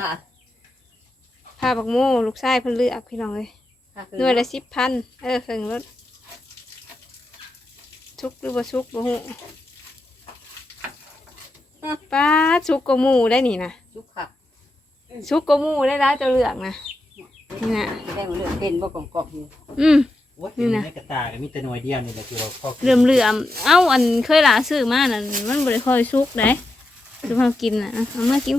ค่ะผ้าบักโม่ลูกชายเพิ่นเลือกพี่น้องเลยค่ะหน่วยละสิบพันเออเครื่องรถชุกหรือบ่ชุกบ่ฮู้ป้าชุกกว่าหมูได้นี่นะจุกค่ะชุกกว่าหมูได้แล้วเจะเลือกนะนี่นะแดงเลือดเป็นบ่กลมๆอยู่อืมว่านี่นะในกระตาก็มีแต่หน่วยเดียวนี่แหละคือว่าพ่อเหลื่อมเหลื่อมๆเอ้าอันเคยหลาซื้อมานั่นมันบ่ได้ค่อยชุกได้ซื้อมากินน่ะเอาเอามากิน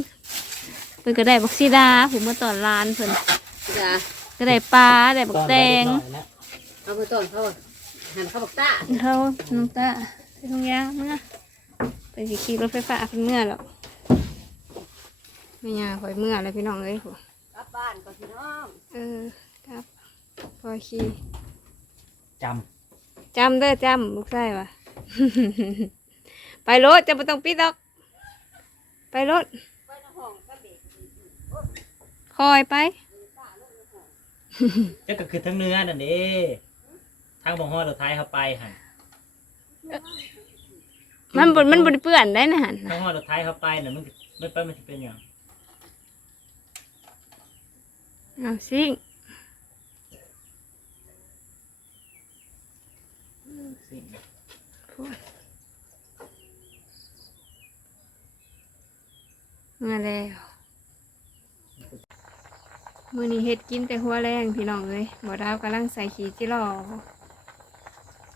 เพิ่นก็ได้บักซีดาผมมาตอนร้านเพิ่นจ้าก็ได้ปลาได้บักแตงตอนเราเด็กน้อยนะเอาไปต้นเขาหันเขาบอกตาเขาน้ำตาไปตรงยางเมื่อไปสิขี่รถไฟฟ้าเพิ่นเมื่อหรอกไม่ยาคอยเมื่อเลยพี่น้องเอ้ยโหกลับบ้านก่อนพี่น้องเออครับพอขี่จจำเด้อจำลูกไส้วะไปรถจะไม่ต้องปิดหรอก ไปรถ ไปในห้องก็เด็ก คอยไปำจะก็คือทั้งเนื้อนั่นเด้ทางบองห้อเราท้ายเข้าไปหันมันบนมันบนเปื้อนได้นะหันทางห้อเราท้ายเข้าไปน่ะมันไม่ไปมันจะเป็นอย่างเอาสิพูดมาแล้วมือนี้เฮ็ดกินแต่หัวแรงพี่น้องเลยบ่ดาวกำลังใส่ขี้จิรอ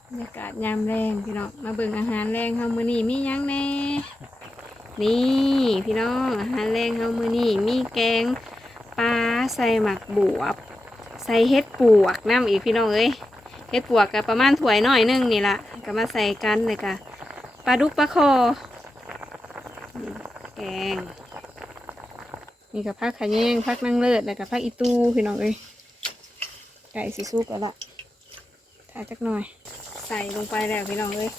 บรรยากาศยามแรงพี่น้องมาเบิ่งอาหารแรงเฮามื้อนี้มีหยังแน่นี่พี่น้องอาหารแรงเฮามื้อนี้มีแกงปลาใส่หมักบวบ ใส่เห็ดปวกน้ำอีกพี่น้องเอ้ยเห็ดปวกก็ประมาณถ้วยน้อยหนึงนี่ละก็มาใส่กันเลยก็ปลาดุกปลาคอแกง นี่กับผักขะแยงผักนางเลิศแล้วกับผักอีตูพี่น้องเอ้ยไก่สีสุกแล้วละถ่ายจักหน่อย ใส่ลงไปแล้วพี่น้องเอ้ย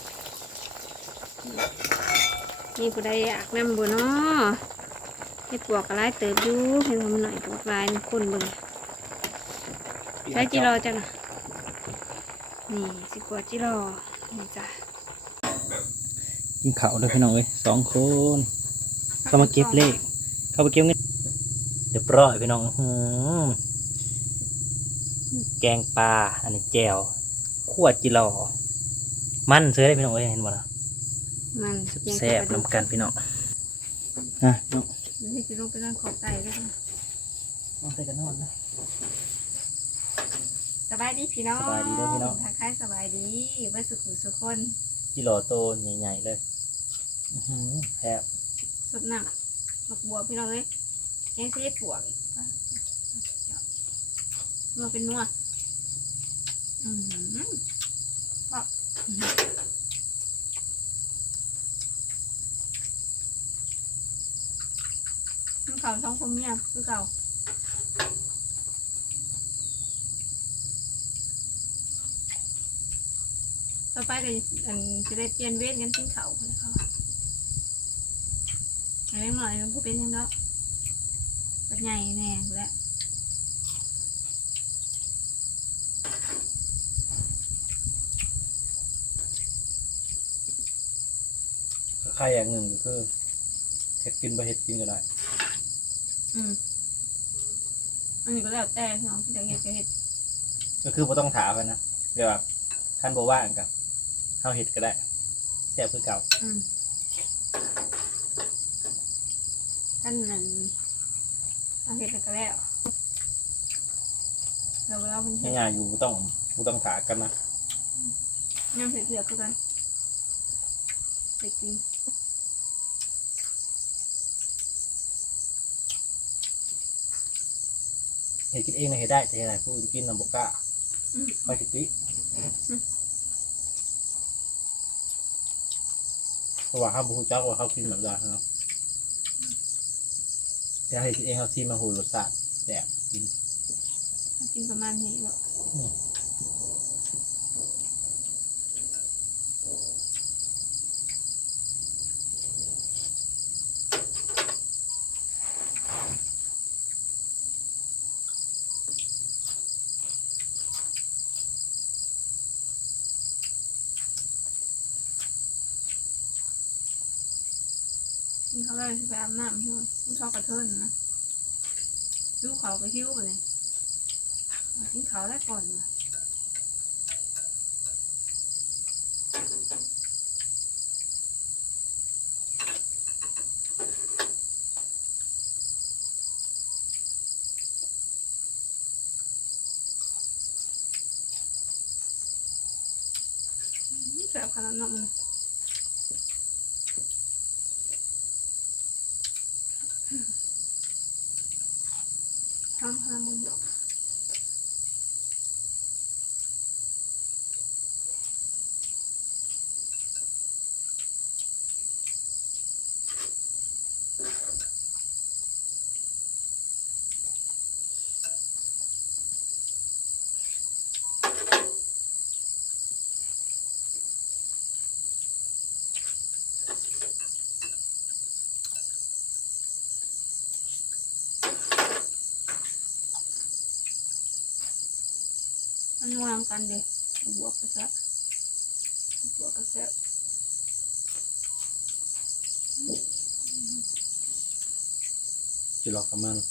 นี่ผู้ใดอยากนำบุเนาะเห็ดปวกก็ไล่เติบอยู่เห็นมันหน่อยกับลายมันคนเบิ่งใช้จิร่จ้ะนะนี่สิกว่าจิร่นี่จ้ะกินข้าวเลยพี่น้องเอ้ยสองคนเขามาเก็บเลข เข้ามาเก็บเงิน รียบร้อยพี่น้องอื้อหือแกงปลาอันนี้แจ่วขั่วจิรอมันเสือได้พี่น้องเอ้ยเห็นบ่ล่ะมันแซ่บๆนำกันพี่น้องอะพี่น้องนี่จะลงไปนั่งขอบไก่ด้วยกันเอาใส่กันนอนนะสบายดีพี่น้องสบายดีเด้อพี่น้องทักทายสบายดีเมื่อสุขุสุขคนจิรอโตใหญ่ๆเลยอื้อหือแซ่บสดน้ำหมกบัวพี่น้องเอ้ย แกงเสียปวอีกนัวเป็นนัวอืมก็มันเก่าท้องคมเนี่ยคือเก่าต่อไปก็อันจะได้เปลี่ยนเวทกันทิ้งเขาคนละเขาอันนี้หน่อยมันพูดเป็นยังดอ กปัญใหญ่แน่แหล้วใครอย่างหนึ่งก็คือเห็ดกินไปเห็ดกินก็ได้ อืมอันนี้ก็แล้วแต่พี่น้องจะเห็ดก็เห็ดก็คือไ่ต้องถามกันนะเดี๋ยวแบบขั้นบว่างกับเข้าเห็ดก็ได้แซ่บคือเก่าอืมท่านนั้น เอาเห็ดแล้วก็แล้วเราเราเป็นเห็ดง่ายๆอยู่บ่ต้องบ่ต้องถามกันนะน้ำเผ็ดเผือกคือกันเผ็ดกินเห็ดกินเองนะเห็ดได้แต่เห็ดไหนผู้อื่นกินนำบกล้าอืมคอยสิติเพราะว่าเขาบูจักว่าเขากินแบบใดเนาะ แต่เห็ดกินเองเขาซีมาหูรสชาติแซ่บกินเขากินประมาณนี้แบบกินเขาเลยไปอาบน้ำพี่น้องต้ องชอบกระเทินนะสู้วเขาไปหิ้วไปเลยทิ้งเขาได้ก่อนว่ะแซ่บขนาดนั้น มันท นาดมันเยอะมันวางกันเด็บวกกระแซะบวกกระแซะจิหลอกกับมันใครรู้จิรอ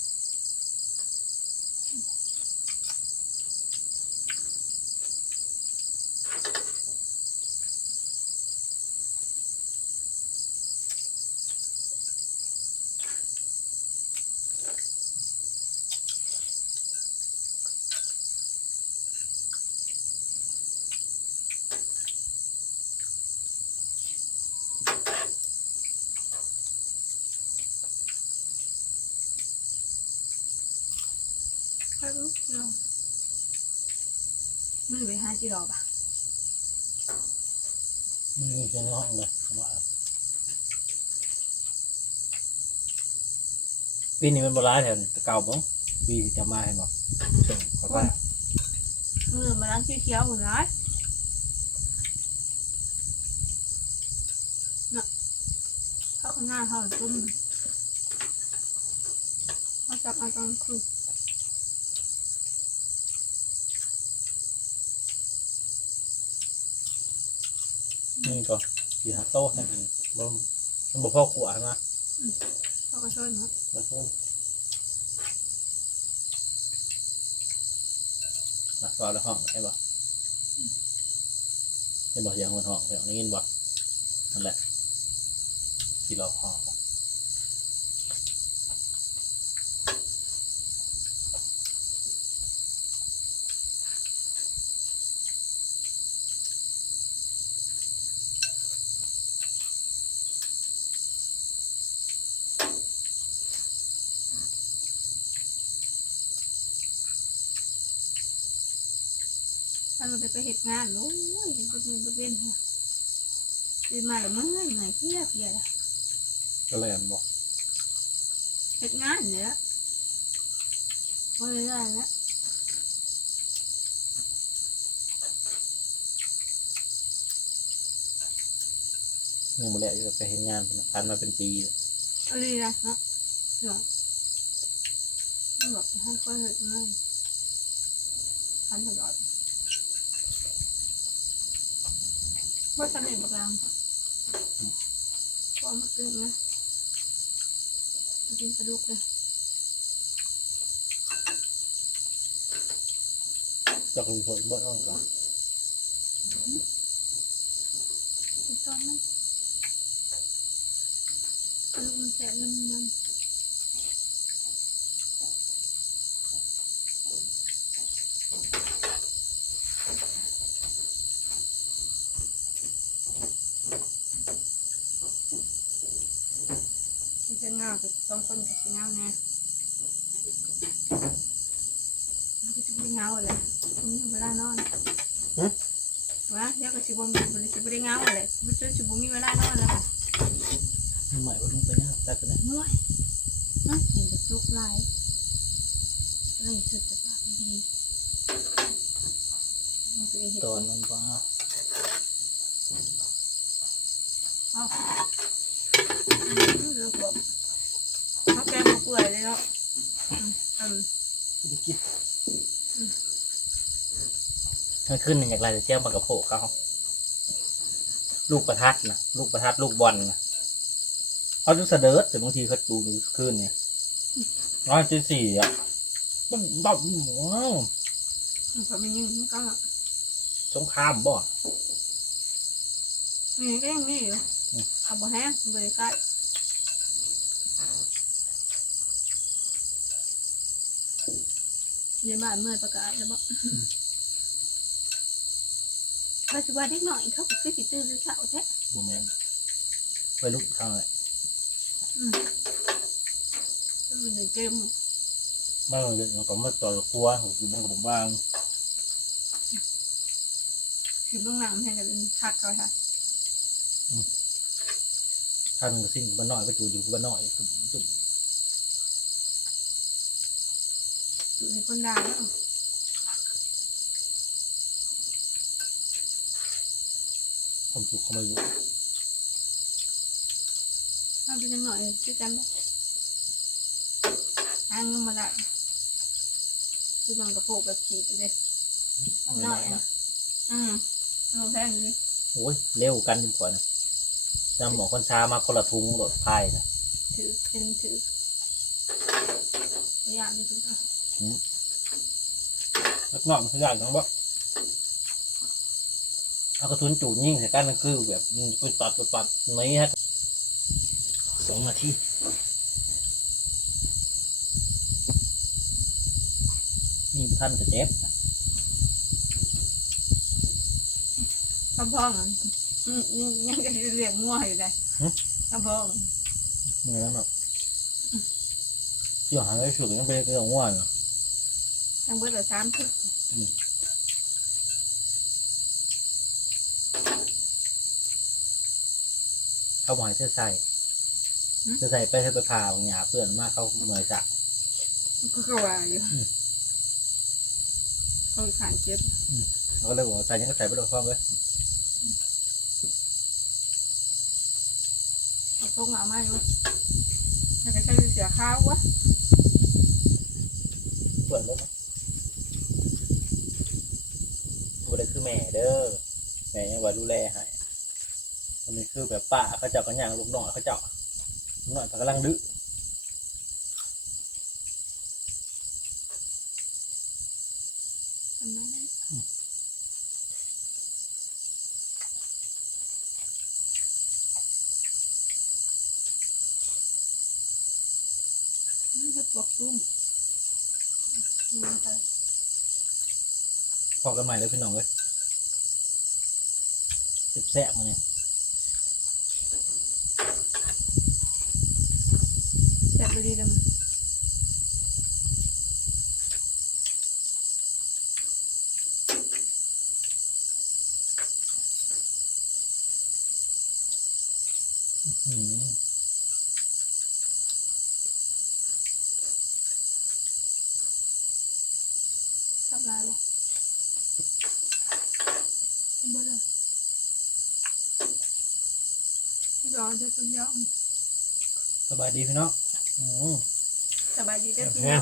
มือไปหาจิรอป่ะไม่มีเสียงในห้องเลยว่าปีนี้มันโบราณ แถวนี้แตะเก่าบ้งปีที่จะมาเห็นบอกเชิงขอไปมือมาล้างขี้เขียวหมดเลยน่ะเข้าข้างหน้าเขาจุ่มเขาจับมาตอนคืน นี่ก็สี่ห้าโต๊ะให้มันมันมันบอกพ่อขวานะเขาก็ช่วยเนาะแล้วก็มาสอนในห้องใช่ปะเห็นบอกเสียงคนห้องเดี๋ยวได้ยินบ่นั่นแหละที่เราห้อง ถ้าเราไปไปเหตุงานโอ้ยเห็นเป็นมือเป็นเว้นหัวตื่นมาแล้วเมื่อยเหนื่อยเพลียเพลียเลยก็เลยอันบอกเหตุงานเนี่ยละวันเรื่อยๆแล้วเงินหมดแล้วอยู่ไปเห็นงานเพิ่นน่ะผ่านมาเป็นปีแล้วเอาเลยนะเนาะเผื่อไม่บอกให้ค่อยเหตุงานพันตลอด ว่าสำเร็จบักลังพอมากินนะมากินปลาดุกเลยจักรีโทษบ่ต้องหรอกกินตอนนั้นปลาดุกมันแสบน้ำมัน ที่จะเงา กับสองคนกับสิเงาแน่มันก็จะไม่เงาเลยคุณยังเวลานอนวะเดี๋ยวก็สิบมีบริสิบได้เงาเลยมันจะสิบมีเวลานอนแล้วมันใหม่บ่ลงไปนะตักกันนะง่วยนะเห็นกับซุกลายอะไรสุดจะปากดีมันตัวเองเห็น ตอนมันว่าเอาเรื่องผมเขาแกงมาเปื่อยเลยเนาะอืม ได้กิน ถ้าขึ้นอย่างไรจะเจียวปลากระโพกเขาลูกประทัดนะลูกประทัดลูกบอลนะเขาจะเสด็จแต่บางทีเขาดูดูขึ้นเนี่ยร้อยจุดสี่อะต้มต้มว้าวพอมันยังมันก็สงครามบ่มีก็ยังมีอยู่เอาบ่แห้งบริการในบ้านเมื่อประกาศแล้วบอก ว่าสิว่าเด็กหน่อยเขาก็คือสิตื่นแต่เช้าแท้บ่แม่นไปลุกทางเลยตื่นในเกมมาเลยมันก็มาต่อยกลัวอยู่บนกระบอกบ้างคือเบื้องหลังให้กันพักเขาค่ะท่านก็สิ่งบ้านน้อยไปจูดอยู่บ้านน้อยตุ่มตุ่มอยู่ในคนดาแล้ว ความ สุขเขาไม่รู้ทำเป็นยังหน่อยชื่อกันได้อ้างเงินมาได้คือมันกระโปงแบบขีดไปเลยต้องหน่อยอะอืมเราแพงอยู่ดิโอ้ยเร็วกันดีกว่านะจำหมอคนชามาคนละทุงโหลดพายนะถือเป็นถือตัวอย่างที่สุดอะนักหน่อมันขยายจังบ่ เอากระสุนจูดยิงใส่กันนั่นคือแบบมันไปปัดไปปัดนี้ฮะสองนาทีนี่ท่านจะเจ็บข้าวพ่องอะอืมยังยังจะเรียกงัวอยู่เลยข้าวพ่องเมื่อแล้วเนาะเสี่ยหายไปสุดยังไปเรื่องว่าอยู่ทั้งเบิดละสามสิบ เข้าหมายเธอใส่เธอใส่ไปเธอไปผ่าบางอย่างเพื่อนมากเข้าเมื่อยจักก็กว่าอยู่เขาขานเจ็บเขาก็เลยบอกว่าใส่ยังก็ใส่ไปโดนข้อเลยเอาทงเอามาอยู่แล้วก็ใช้เสียข้าววะเพื่อนเลยบูได้คือแม่เด้อแม่ยังว่าดูแลให้มันนี้คือแบบป้าเขาเจ้ากันย่างลูกน้อยเขาเจ้าลูกน้อยเขากำลังดื้อทำไมได้อืมเขาบอกตุ้มอืมไป พอกันใหม่เลยพี่น้องเลย เจ็บแซ่บมาเนี่ยแซ่บไปดีเลยมั้งอืม ทำลายวะทำบ่ได้ พี่รอจะสุดยอดสบายดีพี่น้องอืม สบายดีเด้อพี่น้อง